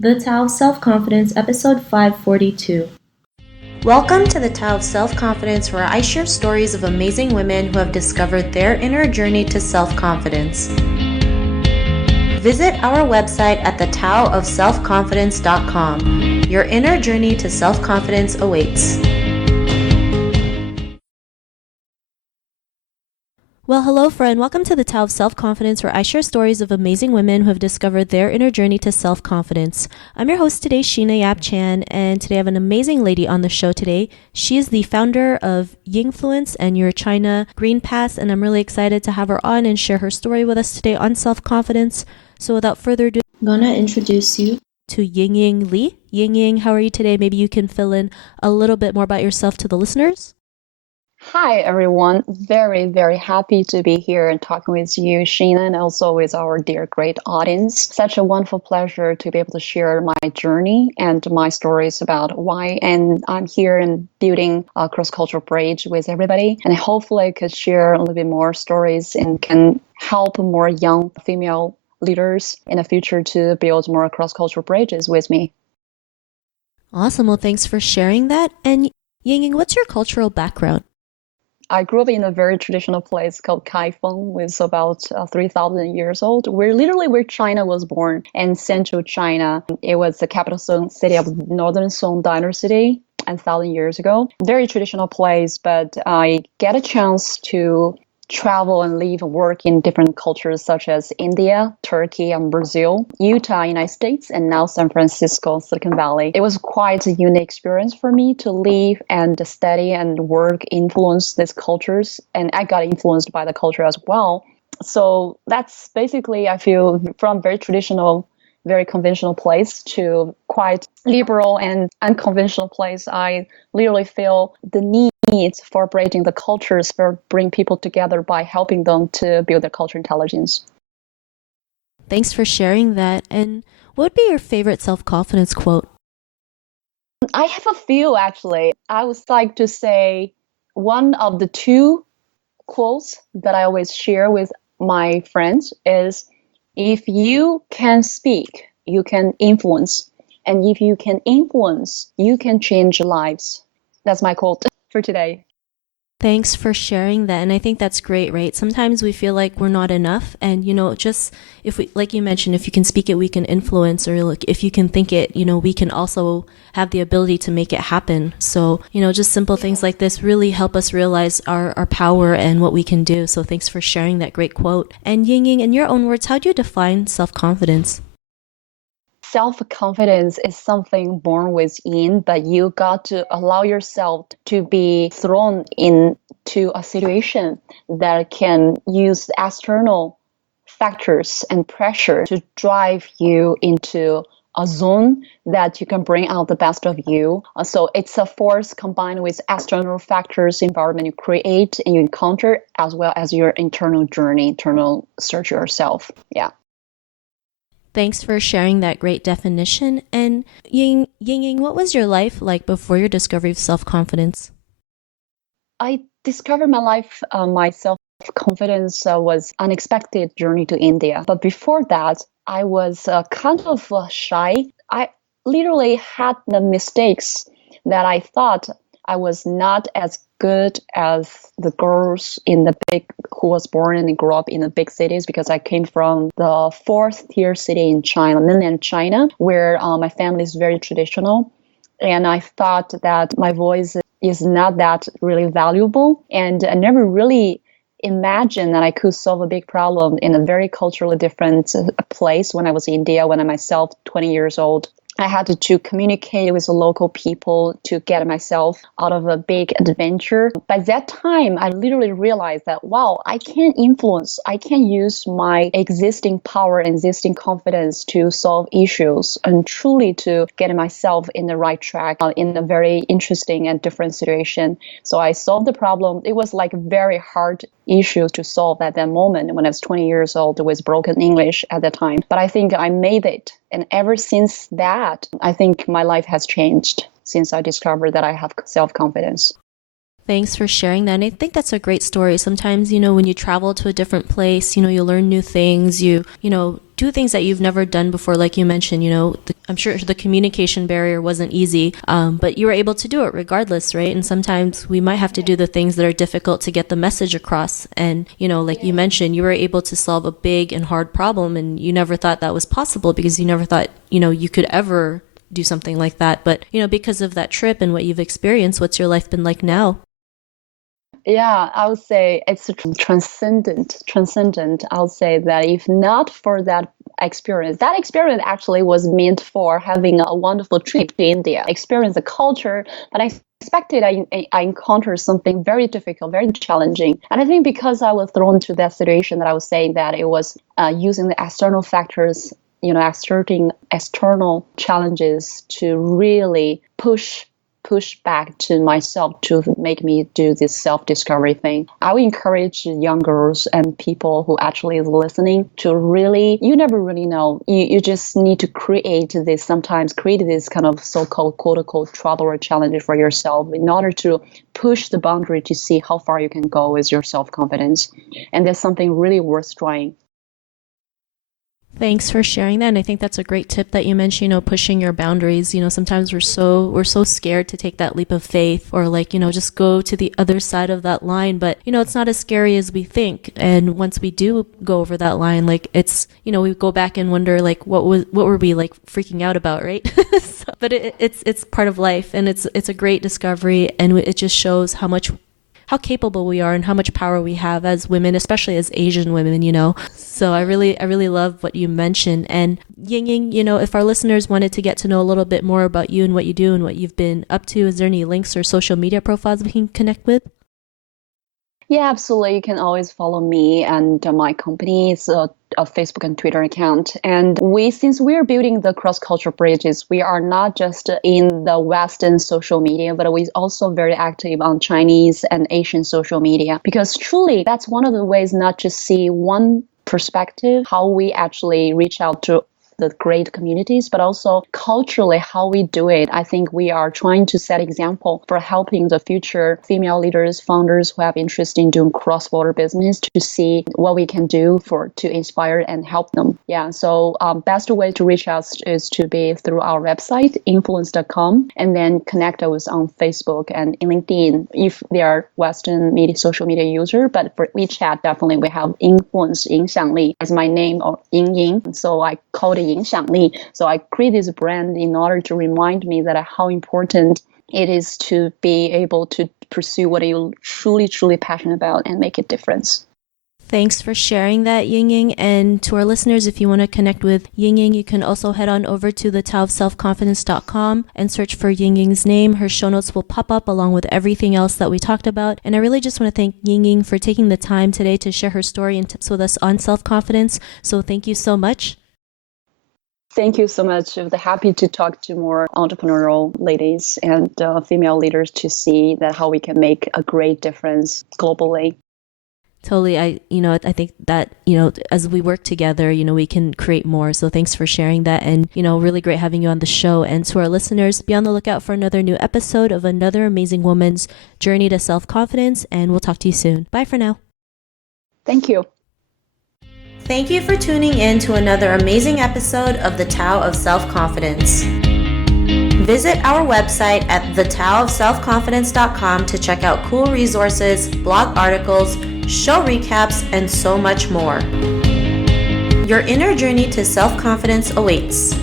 The Tao of Self-Confidence, episode 542. Welcome to the Tao of Self-Confidence, where I share stories of amazing women who have discovered their inner journey to self-confidence. Visit our website at thetaoofselfconfidence.com. Your inner journey to self-confidence awaits. Well, hello friend. Welcome to the Tao of Self-Confidence, where I share stories of amazing women who have discovered their inner journey to self-confidence. I'm your host today, Sheena Yap Chan, and today I have an amazing lady on the show today. She is the founder of Yingfluence and Your China Green Pass, and I'm really excited to have her on and share her story with us today on self-confidence. So without further ado, I'm gonna introduce you to Yingying Li. Yingying, how are you today? Maybe you can fill in a little bit more about yourself to the listeners. Hi, everyone. Very, very happy to be here and talking with you, Sheena, and also with our dear great audience. Such a wonderful pleasure to be able to share my journey and my stories about why and I'm here and building a cross-cultural bridge with everybody. And hopefully I could share a little bit more stories and can help more young female leaders in the future to build more cross-cultural bridges with me. Awesome. Well, thanks for sharing that. And Yingying, what's your cultural background? I grew up in a very traditional place called Kaifeng, which is about 3,000 years old. We're literally where China was born, in central China. It was the capital city of Northern Song Dynasty 1,000 years ago. Very traditional place, but I get a chance to travel and live and work in different cultures such as India, Turkey, and Brazil, Utah, United States, and now San Francisco, Silicon Valley. It was quite a unique experience for me to live and study and work, influence these cultures, and I got influenced by the culture as well. So that's basically, I feel, from very traditional, very conventional place to quite liberal and unconventional place. I literally feel the need for bridging the cultures, for bring people together by helping them to build their cultural intelligence. Thanks for sharing that. And what would be your favorite self-confidence quote? I have a few, actually. I would like to say one of the two quotes that I always share with my friends is, if you can speak, you can influence. And if you can influence, you can change lives. That's my quote for today. Thanks for sharing that. And I think that's great, right? Sometimes we feel like we're not enough. And, just if we, like you mentioned, if you can speak it, we can influence, or like, if you can think it, we can also have the ability to make it happen. So, just simple things like this really help us realize our power and what we can do. So thanks for sharing that great quote. And Yingying, in your own words, how do you define self-confidence? Self-confidence is something born within, but you got to allow yourself to be thrown into a situation that can use external factors and pressure to drive you into a zone that you can bring out the best of you. So it's a force combined with external factors, environment you create and you encounter, as well as your internal journey, internal search yourself. Yeah. Thanks for sharing that great definition. And Yingying, what was your life like before your discovery of self-confidence? I discovered my self-confidence was unexpected journey to India. But before that, I was kind of shy. I literally had the mistakes that I thought I was not as good as the girls in the big who was born and grew up in the big cities, because I came from the fourth tier city in China, mainland China, where my family is very traditional. And I thought that my voice is not that really valuable. And I never really imagined that I could solve a big problem in a very culturally different place when I was in India, when I myself 20 years old. I had to communicate with the local people to get myself out of a big adventure. By that time, I literally realized that, wow, I can influence, I can use my existing power, existing confidence to solve issues and truly to get myself in the right track in a very interesting and different situation. So I solved the problem. It was like very hard issues to solve at that moment when I was 20 years old with broken English at the time. But I think I made it. And ever since that, I think my life has changed since I discovered that I have self-confidence. Thanks for sharing that. And I think that's a great story. Sometimes, when you travel to a different place, you learn new things, do things that you've never done before. Like you mentioned, I'm sure the communication barrier wasn't easy, but you were able to do it regardless, right? And sometimes we might have to do the things that are difficult to get the message across. And, like you mentioned, you were able to solve a big and hard problem, and you never thought that was possible because you never thought, you could ever do something like that. But, because of that trip and what you've experienced, what's your life been like now? Yeah, I would say it's transcendent. I would say that if not for that experience actually was meant for having a wonderful trip to India, experience the culture, but I expected I encountered something very difficult, very challenging. And I think because I was thrown to that situation that I was saying that it was using the external factors, exerting external challenges to really push back to myself to make me do this self-discovery thing. I would encourage young girls and people who actually is listening to really, you never really know. You just need to create this kind of so-called quote-unquote trouble or challenge for yourself in order to push the boundary to see how far you can go with your self-confidence. And that's something really worth trying. Thanks for sharing that. And I think that's a great tip that you mentioned, pushing your boundaries. Sometimes we're so scared to take that leap of faith or just go to the other side of that line. But, it's not as scary as we think. And once we do go over that line, it's, we go back and wonder, what were we freaking out about, right? But it's part of life, and it's a great discovery. And it just shows how capable we are and how much power we have as women, especially as Asian women, So I really love what you mentioned. And Yingying, if our listeners wanted to get to know a little bit more about you and what you do and what you've been up to, is there any links or social media profiles we can connect with? Yeah, absolutely. You can always follow me and my company's a Facebook and Twitter account. And since we're building the cross-cultural bridges, we are not just in the Western social media, but we're also very active on Chinese and Asian social media. Because truly, that's one of the ways not just see one perspective, how we actually reach out to the great communities, but also culturally how we do it. I think we are trying to set example for helping the future female leaders, founders who have interest in doing cross-border business to see what we can do to inspire and help them. Yeah, so best way to reach us is to be through our website, Yingfluence.com, and then connect us on Facebook and LinkedIn if they are Western social media user. But for WeChat, definitely we have Influence, 影响力 as my name, or Yingying. So I call it 影响力. So I create this brand in order to remind me that how important it is to be able to pursue what you're truly passionate about and make a difference. Thanks for sharing that, Yingying. And to our listeners, if you want to connect with Yingying, you can also head on over to thetaoofselfconfidence.com and search for Yingying's name. Her show notes will pop up along with everything else that we talked about. And I really just want to thank Yingying for taking the time today to share her story and tips with us on self-confidence. So thank you so much. Thank you so much. I'm happy to talk to more entrepreneurial ladies and female leaders to see that how we can make a great difference globally. Totally. I think that, as we work together, we can create more. So thanks for sharing that. And, really great having you on the show. And to our listeners, be on the lookout for another new episode of another amazing woman's journey to self-confidence. And we'll talk to you soon. Bye for now. Thank you. Thank you for tuning in to another amazing episode of The Tao of Self-Confidence. Visit our website at thetaoofselfconfidence.com to check out cool resources, blog articles, show recaps, and so much more. Your inner journey to self-confidence awaits.